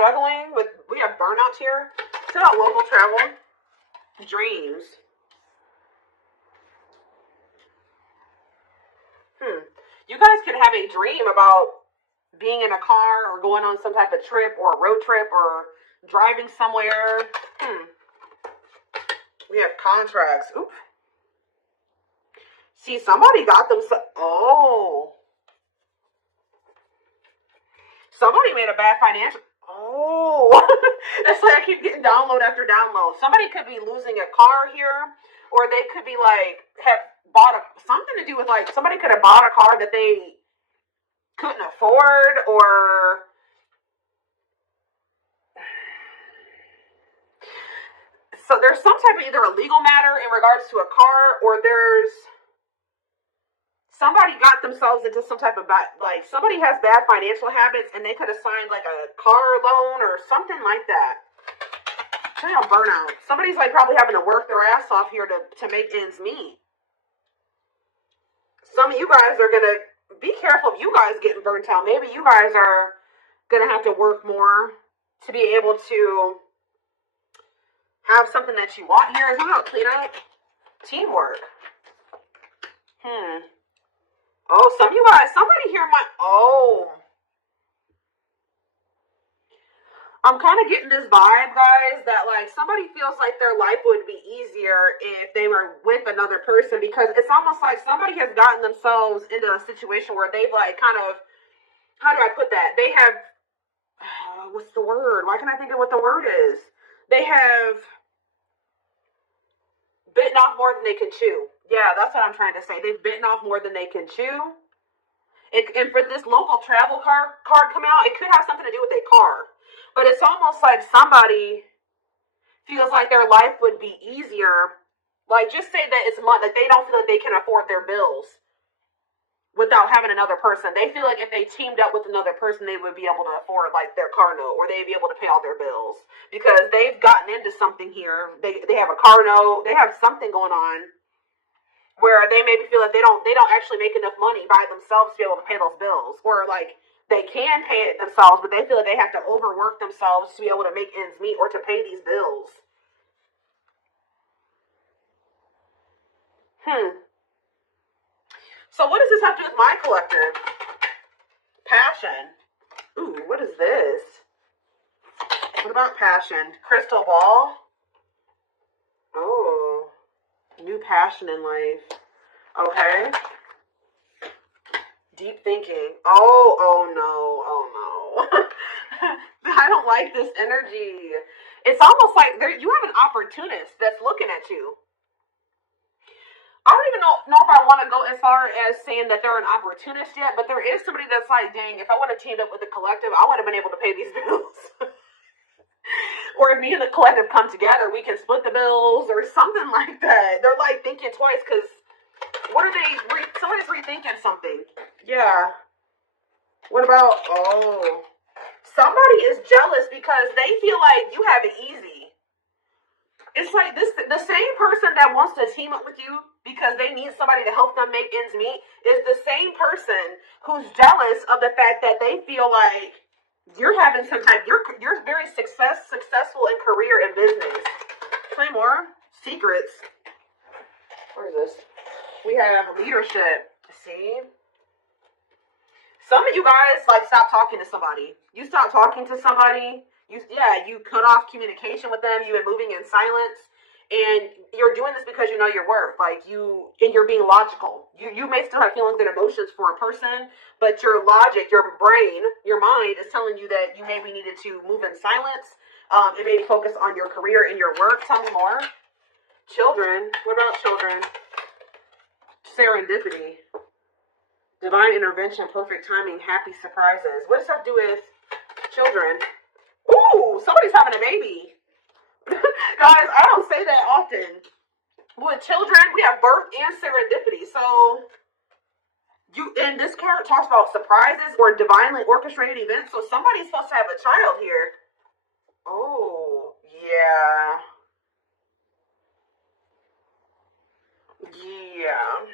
struggling with, we have burnouts here. It's about local travel. Dreams. You guys could have a dream about being in a car or going on some type of trip or a road trip or driving somewhere. We have contracts. Oop. See, somebody got them. Oh. Somebody made a bad financial. Oh. It's like I keep getting download after download. Somebody could be losing a car here, or they could be like, have bought something to do with like, somebody could have bought a car that they couldn't afford, or so there's some type of either a legal matter in regards to a car, or there's somebody got themselves into some type of bad, like somebody has bad financial habits and they could have signed like a car loan or something like that. Kind of burnout. Somebody's like probably having to work their ass off here to make ends meet. Some of you guys are going to be careful of you guys getting burnt out. Maybe you guys are going to have to work more to be able to have something that you want here. Is that about clean up? Teamwork. Oh, some of you guys, somebody here might, I'm kind of getting this vibe, guys, that like somebody feels like their life would be easier if they were with another person, because it's almost like somebody has gotten themselves into a situation where they've like kind of, how do I put that? They have, what's the word? Why can't I think of what the word is? They have bitten off more than they can chew. Yeah, that's what I'm trying to say. They've bitten off more than they can chew. And for this local travel card come out, it could have something to do with a car. But it's almost like somebody feels like their life would be easier. Like, just say that it's money. Like, they don't feel like they can afford their bills without having another person. They feel like if they teamed up with another person, they would be able to afford, like, their car note. Or they'd be able to pay all their bills. Because they've gotten into something here. They have a car note. They have something going on where they maybe feel like they don't actually make enough money by themselves to be able to pay those bills. Or, like, they can pay it themselves, but they feel like they have to overwork themselves to be able to make ends meet or to pay these bills. So what does this have to do with my collective? Passion. Ooh, what is this? What about passion? Crystal ball. Oh, new passion in life. Okay. Deep thinking. Oh no. I don't like this energy. It's almost like you have an opportunist that's looking at you. I don't even know if I want to go as far as saying that they're an opportunist yet, but there is somebody that's like, dang, if I would have teamed up with the collective, I would have been able to pay these bills. Or if me and the collective come together, we can split the bills or something like that. They're like thinking twice because what are they? Somebody's rethinking something. Yeah. What about, somebody is jealous because they feel like you have it easy. It's like the same person that wants to team up with you because they need somebody to help them make ends meet is the same person who's jealous of the fact that they feel like you're having some type, you're very successful in career and business. Play more. Secrets. Where is this? We have leadership. See? Some of you guys like stop talking to somebody. You stop talking to somebody. You cut off communication with them. You've been moving in silence, and you're doing this because you know your worth. Like and you're being logical. You may still have feelings and emotions for a person, but your logic, your brain, your mind is telling you that you maybe needed to move in silence, and maybe focus on your career and your work. Tell me more. Children. What about children? Serendipity. Divine intervention, perfect timing, happy surprises. What does that do with children? Ooh, somebody's having a baby. Guys, I don't say that often. With children, we have birth and serendipity. So, and this card talks about surprises or divinely orchestrated events. So somebody's supposed to have a child here. Oh, yeah. Yeah.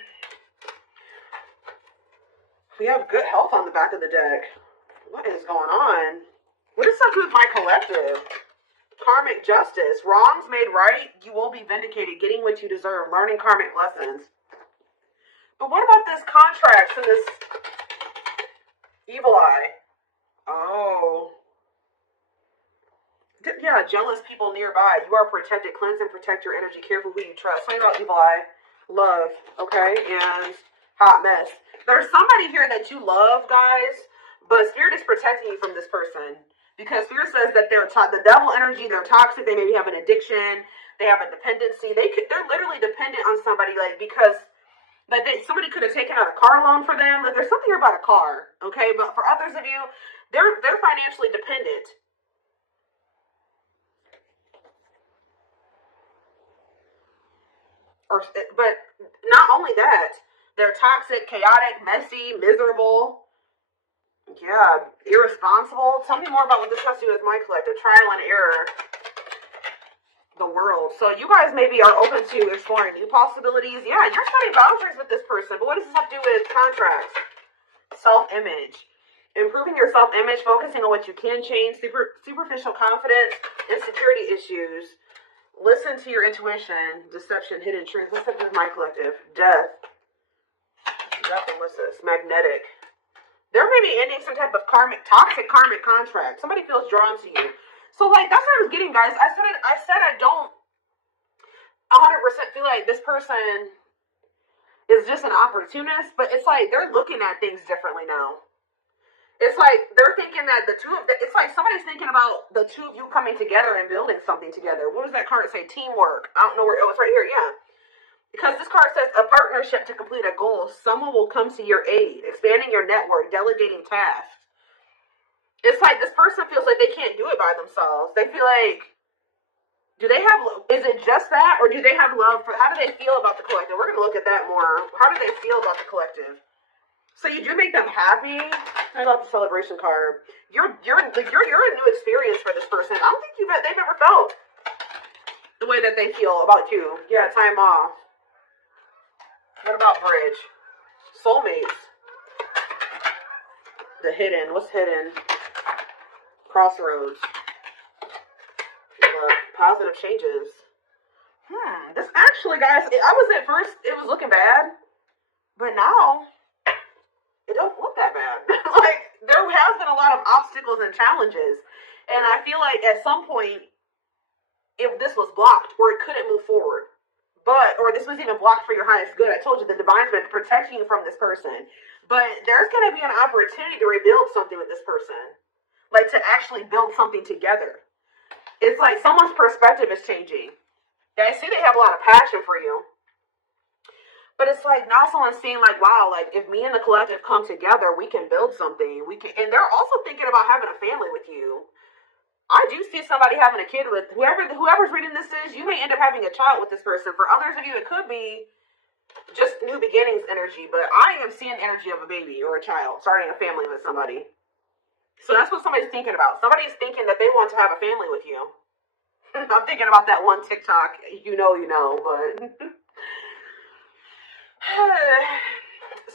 We have good health on the back of the deck. What is going on? What is something with my collective? Karmic justice. Wrongs made right. You will be vindicated. Getting what you deserve. Learning karmic lessons. But what about this contracts and this evil eye? Oh. Yeah, jealous people nearby. You are protected. Cleanse and protect your energy. Careful who you trust. Something about evil eye. Love. Okay? And hot mess. There's somebody here that you love, guys. But Spirit is protecting you from this person. Because Spirit says that they're the devil energy, they're toxic, they maybe have an addiction, they have a dependency. They're literally dependent on somebody, like, because somebody could have taken out a car loan for them. Like, there's something about a car, okay? But for others of you, they're financially dependent. But not only that, they're toxic, chaotic, messy, miserable. Yeah, irresponsible. Tell me more about what this has to do with my collective. Trial and error. The world. So you guys maybe are open to exploring new possibilities. Yeah, you're setting boundaries with this person. But what does this have to do with contracts? Self-image. Improving your self-image, focusing on what you can change, superficial confidence, insecurity issues. Listen to your intuition, deception, hidden truth. What's up with my collective? Death. Nothing. What's this? Magnetic. There may be ending some type of toxic karmic contract. Somebody feels drawn to you. So, like, that's what I was getting, guys. I said I don't 100% feel like this person is just an opportunist, but it's like they're looking at things differently now. It's like they're thinking that it's like somebody's thinking about the two of you coming together and building something together. What does that card say? Teamwork. I don't know where, it's right here, yeah. Because this card says a partnership to complete a goal. Someone will come to your aid, expanding your network, delegating tasks. It's like this person feels like they can't do it by themselves. They feel like, is it just that, or do they have love for, how do they feel about the collective? We're going to look at that more. How do they feel about the collective? So you do make them happy. I love the celebration card. You're a new experience for this person. I don't think they've ever felt the way that they feel about you. Yeah, time off. What about bridge? Soulmates. The hidden. What's hidden? Crossroads. Positive changes. This actually, guys, I was at first, it was looking bad. But now, it don't look that bad. Like, there has been a lot of obstacles and challenges. And I feel like at some point, if this was blocked, or it couldn't move forward. Or this was even blocked for your highest good. I told you the divine's been protecting you from this person. But there's going to be an opportunity to rebuild something with this person. Like, to actually build something together. It's like someone's perspective is changing. Yeah, I see they have a lot of passion for you. But it's like now someone's seeing like, wow, like if me and the collective come together, we can build something. And they're also thinking about having a family with you. I do see somebody having a kid with whoever's reading this is. You may end up having a child with this person. For others of you, it could be just new beginnings energy. But I am seeing energy of a baby or a child starting a family with somebody. So that's what somebody's thinking about. Somebody's thinking that they want to have a family with you. I'm thinking about that one TikTok. You know, but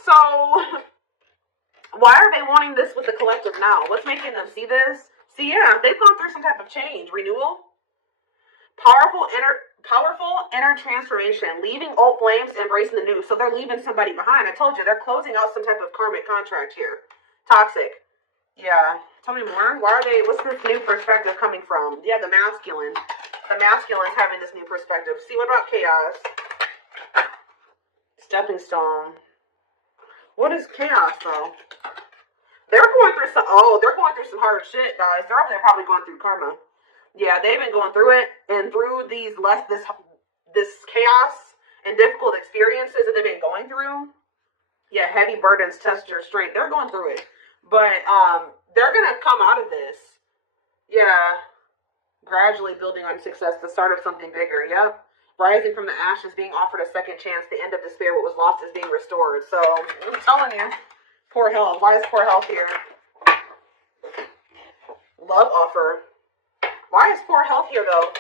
so why are they wanting this with the collective now? What's making them see this? See, yeah, they've gone through some type of change, renewal, powerful inner transformation, leaving old flames, embracing the new. So they're leaving somebody behind. I told you, they're closing out some type of karmic contract here. Toxic. Yeah. Tell me more. What's this new perspective coming from? Yeah, the masculine. The masculine's having this new perspective. See, what about chaos? Stepping stone. What is chaos, though? They're going through some hard shit, guys. They're probably going through karma. Yeah, they've been going through it, and through this chaos and difficult experiences that they've been going through. Yeah, heavy burdens test your strength. They're going through it, but they're gonna come out of this. Yeah, gradually building on success, the start of something bigger. Yep. Rising from the ashes, being offered a second chance, the end of despair, what was lost is being restored. So, I'm telling you, poor health. Why is poor health here? Love offer. Why is poor health here, though?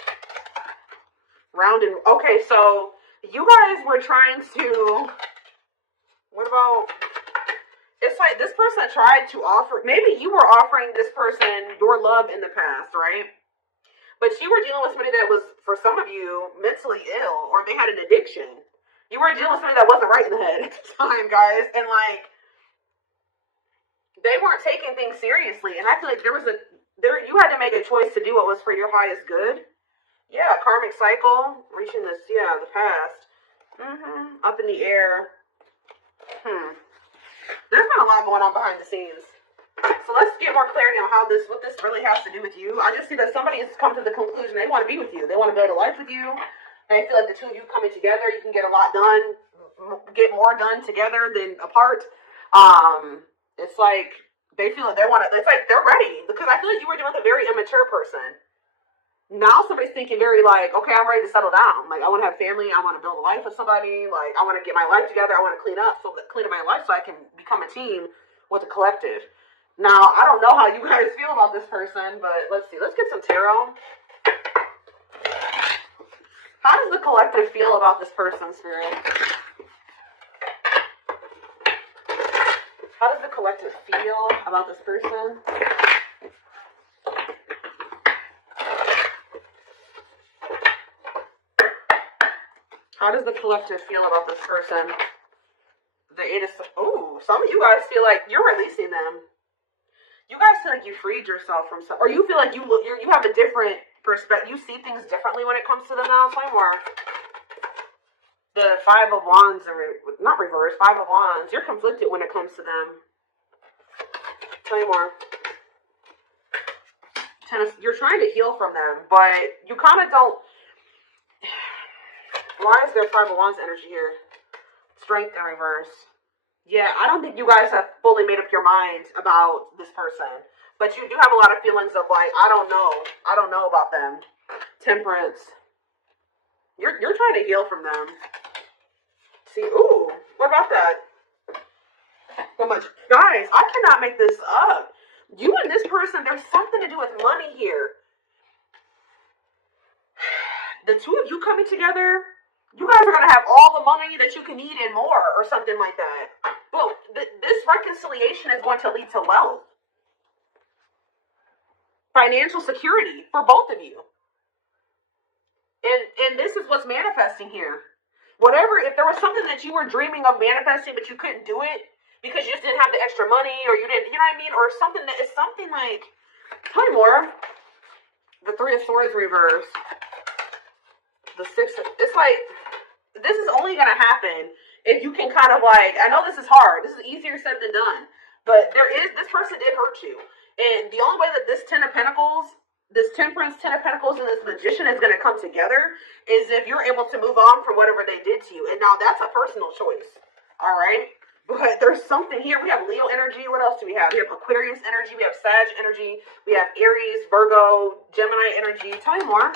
Okay, so, you guys were trying to, what about, it's like this person tried to offer, maybe you were offering this person your love in the past, right? But you were dealing with somebody that was, for some of you, mentally ill, or they had an addiction. You were dealing with somebody that wasn't right in the head at the time, guys. And, like, they weren't taking things seriously. And I feel like you had to make a choice to do what was for your highest good. Yeah, karmic cycle, reaching this, the past. Up in the air. There's been a lot going on behind the scenes. So let's get more clarity on what this really has to do with you. I just see that somebody has come to the conclusion they want to be with you. They want to build a life with you. They feel like the two of you coming together, you can get a lot done, get more done together than apart. It's like they feel like it's like they're ready. Because I feel like you were dealing with a very immature person. Now somebody's thinking very like, okay, I'm ready to settle down. Like, I want to have family. I want to build a life with somebody. Like, I want to get my life together. I want to clean up my life so I can become a team with a collective. Now, I don't know how you guys feel about this person, but let's see. Let's get some tarot. How does the collective feel about this person, Spirit? How does the collective feel about this person? How does the collective feel about this person? The 8 of... some of you guys feel like you're releasing them. You guys feel like you freed yourself from something. Or you feel like you have a different perspective. You see things differently when it comes to them now. Tell me more. The 5 of Wands, not reverse, 5 of Wands. You're conflicted when it comes to them. Tell me more. You're trying to heal from them, but you kind of don't... Why is there 5 of Wands energy here? Strength in reverse. Yeah, I don't think you guys have fully made up your mind about this person. But you do have a lot of feelings of like, I don't know. I don't know about them. Temperance. You're trying to heal from them. See, what about that? So much. Guys, I cannot make this up. You and this person, there's something to do with money here. The two of you coming together, you guys are going to have all the money that you can need and more, or something like that. But this reconciliation is going to lead to wealth. Financial security for both of you. And this is what's manifesting here. If there was something that you were dreaming of manifesting, but you couldn't do it because you just didn't have the extra money, or you didn't, you know what I mean? Or something that is something like, tell me more. The 3 of Swords reverse. The 6 it's like, this is only going to happen if you can kind of like, I know this is hard. This is easier said than done. But this person did hurt you. And the only way that this 10 of Pentacles, this Temperance, 10 of Pentacles, and this Magician is going to come together is if you're able to move on from whatever they did to you. And now that's a personal choice. All right? But there's something here. We have Leo energy. What else do we have? We have Aquarius energy. We have Sag energy. We have Aries, Virgo, Gemini energy. Tell me more.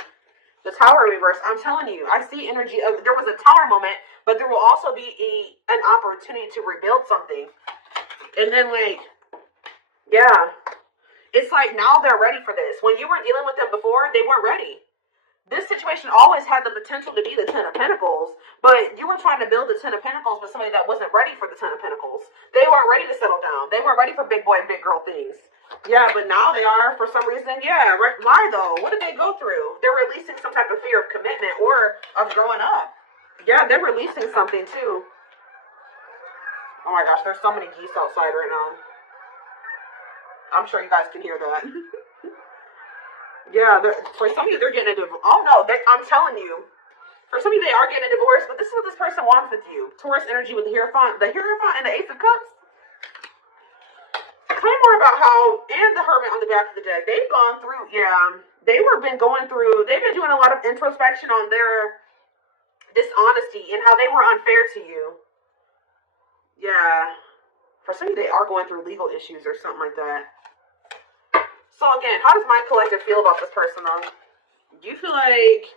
The Tower reverse. I'm telling you, I see energy of, there was a Tower moment, but there will also be an opportunity to rebuild something. And then like, yeah, it's like now they're ready for this. When you were dealing with them before, they weren't ready. This situation always had the potential to be the 10 of Pentacles, but you were trying to build the 10 of Pentacles with somebody that wasn't ready for the 10 of Pentacles. They weren't ready to settle down. They weren't ready for big boy and big girl things. Yeah, but now they are for some reason. Yeah, why though? What did they go through? They're releasing some type of fear of commitment or of growing up. Yeah, they're releasing something too. Oh my gosh, there's so many geese outside right now. I'm sure you guys can hear that. Yeah, for some of you, they're getting a divorce. Oh no, I'm telling you. For some of you, they are getting a divorce, but this is what this person wants with you. Taurus energy with the Hierophant and the Ace of Cups. Tell me more about how, and the Hermit on the back of the deck, they've gone through, they've been doing a lot of introspection on their dishonesty and how they were unfair to you. Yeah. For some of you, they are going through legal issues or something like that. So again, how does my collective feel about this person though? Do you feel like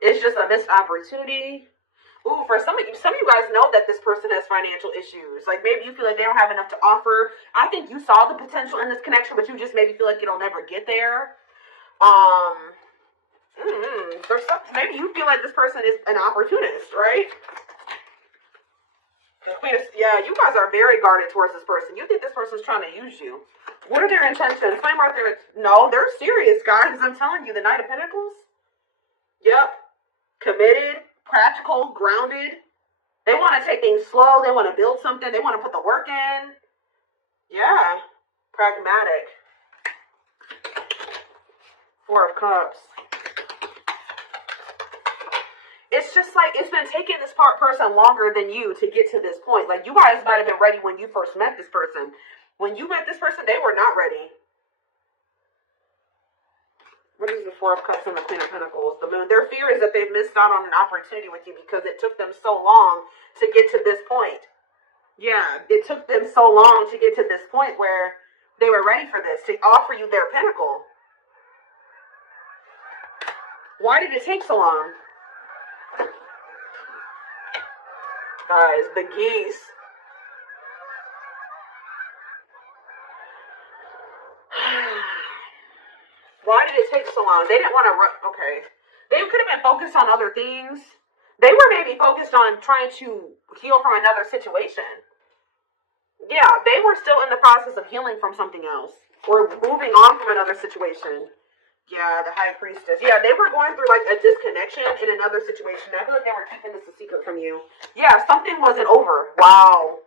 it's just a missed opportunity? Ooh, for some of you guys know that this person has financial issues. Like maybe you feel like they don't have enough to offer. I think you saw the potential in this connection, but you just maybe feel like it'll never get there. Maybe you feel like this person is an opportunist, right? The Queen of, yeah, you guys are very guarded towards this person. You think this person's trying to use you. What are their intentions? Flame right there. No, they're serious, guys. I'm telling you, the Knight of Pentacles. Yep. Committed, practical, grounded. They want to take things slow. They want to build something. They want to put the work in. Yeah. Pragmatic. Four of Cups. It's just like, it's been taking this person longer than you to get to this point. Like, you guys might have been ready when you first met this person. When you met this person, they were not ready. What is the Four of Cups and the Queen of Pentacles? The Moon. Their fear is that they've missed out on an opportunity with you because it took them so long to get to this point. Yeah, it took them so long to get to this point where they were ready for this, to offer you their pinnacle. Why did it take so long? Guys, the geese. Why did it take so long? They didn't want to, okay. They could have been focused on other things. They were maybe focused on trying to heal from another situation. Yeah, they were still in the process of healing from something else. Or moving on from another situation. Yeah, the High Priestess. Yeah, they were going through like a disconnection in another situation. I feel like they were keeping this a secret from you. Yeah, something wasn't over. Wow.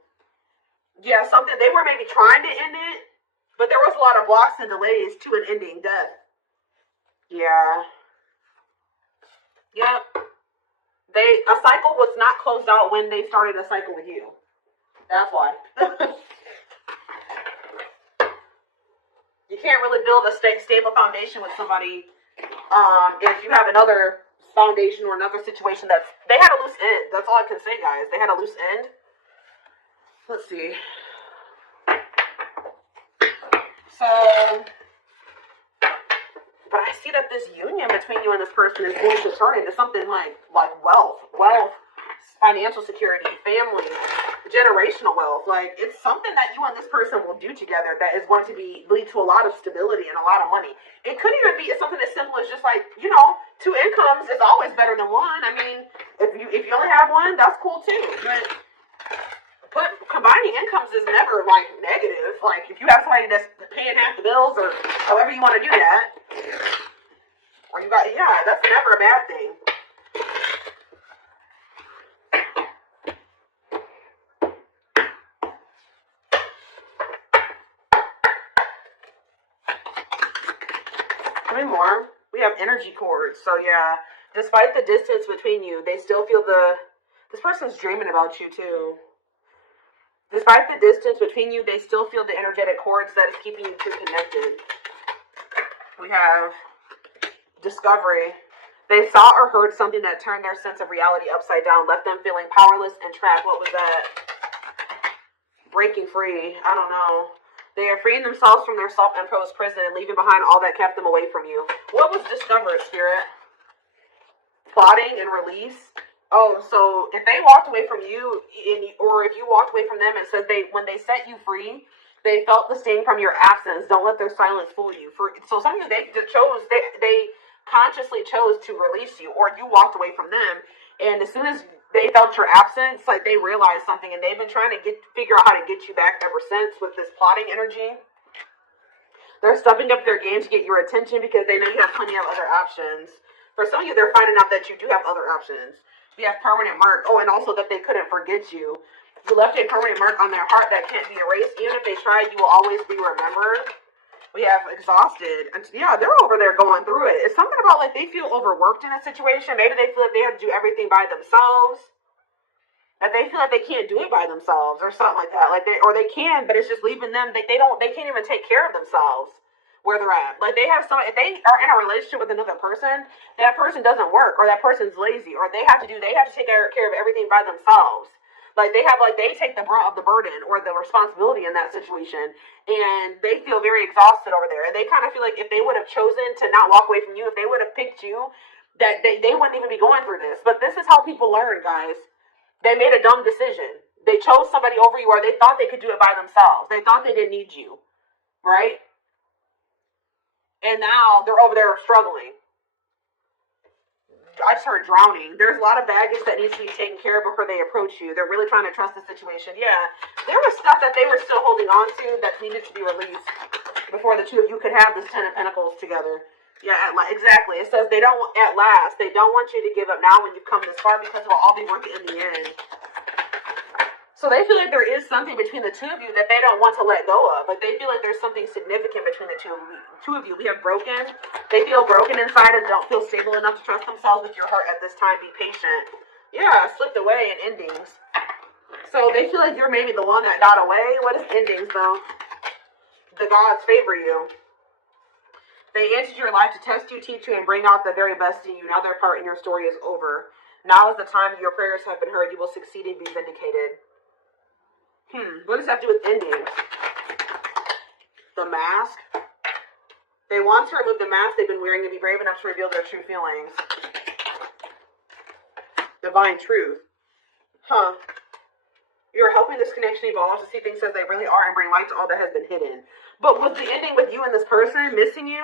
Yeah, something, they were maybe trying to end it, but there was a lot of blocks and delays to an ending, death. Yeah. Yep. A cycle was not closed out when they started a cycle with you. That's why. You can't really build a stable foundation with somebody if you have another foundation or another situation that's... They had a loose end. That's all I can say, guys. They had a loose end. Let's see. So... But I see that this union between you and this person is going to turn into something like wealth, financial security, family, generational wealth. Like, it's something that you and this person will do together that is going to lead to a lot of stability and a lot of money. It could even be something as simple as just like, you know, two incomes is always better than one. I mean, if you only have one, that's cool too. But combining incomes is never like negative. Like, if you have somebody that's paying half the bills or however you want to do that, or you got, yeah, that's never a bad thing. Three more. We have energy cords. So yeah, despite the distance between you, they still feel this person's dreaming about you too. Despite the distance between you, they still feel the energetic cords that is keeping you two connected. We have discovery. They saw or heard something that turned their sense of reality upside down, left them feeling powerless and trapped. What was that? Breaking free. I don't know. They are freeing themselves from their self-imposed prison and leaving behind all that kept them away from you. What was discovered, Spirit? Plotting and release. Oh, so if they walked away from you, or if you walked away from them, it says when they set you free, they felt the sting from your absence. Don't let their silence fool you. So some of you, they consciously chose to release you, or you walked away from them, and as soon as they felt your absence, like they realized something, and they've been trying to figure out how to get you back ever since with this plotting energy. They're stepping up their game to get your attention because they know you have plenty of other options. For some of you, they're finding out that you do have other options. We have permanent mark. Oh, and also that they couldn't forget you. You left a permanent mark on their heart that can't be erased. Even if they tried, you will always be remembered. We have exhausted. And yeah, they're over there going through it. It's something about like they feel overworked in a situation. Maybe they feel like they have to do everything by themselves. That they feel like they can't do it by themselves or something like that. Like they can, but it's just leaving them. They can't even take care of themselves. Where they're at. Like they have if they are in a relationship with another person, that person doesn't work, or that person's lazy, or they have to take care of everything by themselves. Like they take the brunt of the burden or the responsibility in that situation, and they feel very exhausted over there. And they kind of feel like if they would have chosen to not walk away from you, if they would have picked you, that they wouldn't even be going through this. But this is how people learn, guys. They made a dumb decision. They chose somebody over you, or they thought they could do it by themselves. They thought they didn't need you, right? And now they're over there struggling. I just heard drowning. There's a lot of baggage that needs to be taken care of before they approach you. They're really trying to trust the situation. Yeah, there was stuff that they were still holding on to that needed to be released before the two of you could have this Ten of Pentacles together. Yeah, exactly. It says they don't, at last, they don't want you to give up now when you've come this far because it will all be worth it in the end. So they feel like there is something between the two of you that they don't want to let go of. Like they feel like there's something significant between the two of you. We have broken. They feel broken inside and don't feel stable enough to trust themselves with your heart at this time. Be patient. Yeah, slipped away in endings. So they feel like you're maybe the one that got away. What is endings though? The gods favor you. They entered your life to test you, teach you, and bring out the very best in you. Now their part in your story is over. Now is the time your prayers have been heard. You will succeed and be vindicated. What does that do with endings? The mask. They want to remove the mask they've been wearing to be brave enough to reveal their true feelings. Divine truth. You're helping this connection evolve to see things as they really are and bring light to all that has been hidden. But was the ending with you and this person missing you?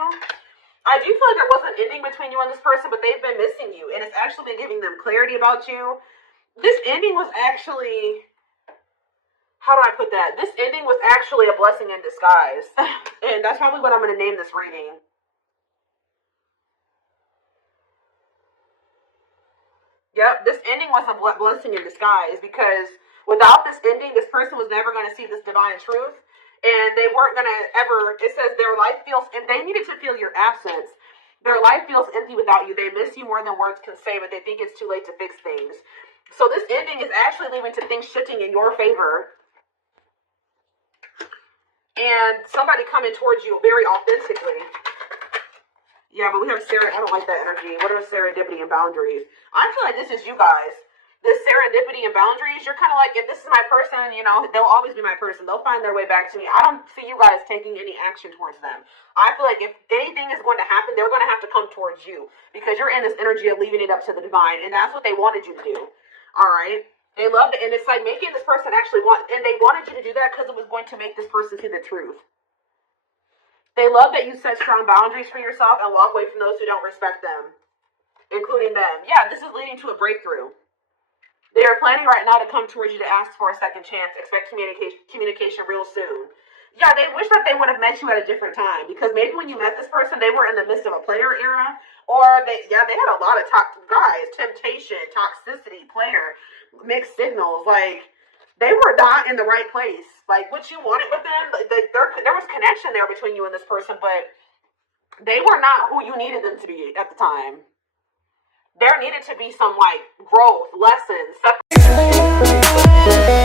I do feel like there was an ending between you and this person, but they've been missing you. And it's actually been giving them clarity about you. This ending was actually... How do I put that? This ending was actually a blessing in disguise. And that's probably what I'm going to name this reading. Yep, this ending was a blessing in disguise because without this ending, this person was never going to see this divine truth. And they weren't going to ever, it says their life feels, and they needed to feel your absence. Their life feels empty without you. They miss you more than words can say, but they think it's too late to fix things. So this ending is actually leading to things shifting in your favor. And somebody coming towards you very authentically. Yeah, but we have I don't like that energy. What are serendipity and boundaries? I feel like this is you guys. This serendipity and boundaries, you're kind of like, if this is my person, you know, they'll always be my person. They'll find their way back to me. I don't see you guys taking any action towards them. I feel like if anything is going to happen, they're going to have to come towards you. Because you're in this energy of leaving it up to the divine. And that's what they wanted you to do. All right? They loved it, and it's like making this person actually want, and they wanted you to do that because it was going to make this person see the truth. They love that you set strong boundaries for yourself and walk away from those who don't respect them, including them. Yeah, this is leading to a breakthrough. They are planning right now to come towards you to ask for a second chance. Expect communication real soon. Yeah, they wish that they would have met you at a different time because maybe when you met this person, they were in the midst of a player era, or they had a lot of temptation, toxicity, player, mixed signals. Like they were not in the right place. Like what you wanted with them, there was connection there between you and this person, but they were not who you needed them to be at the time. There needed to be some like growth, lessons, separation.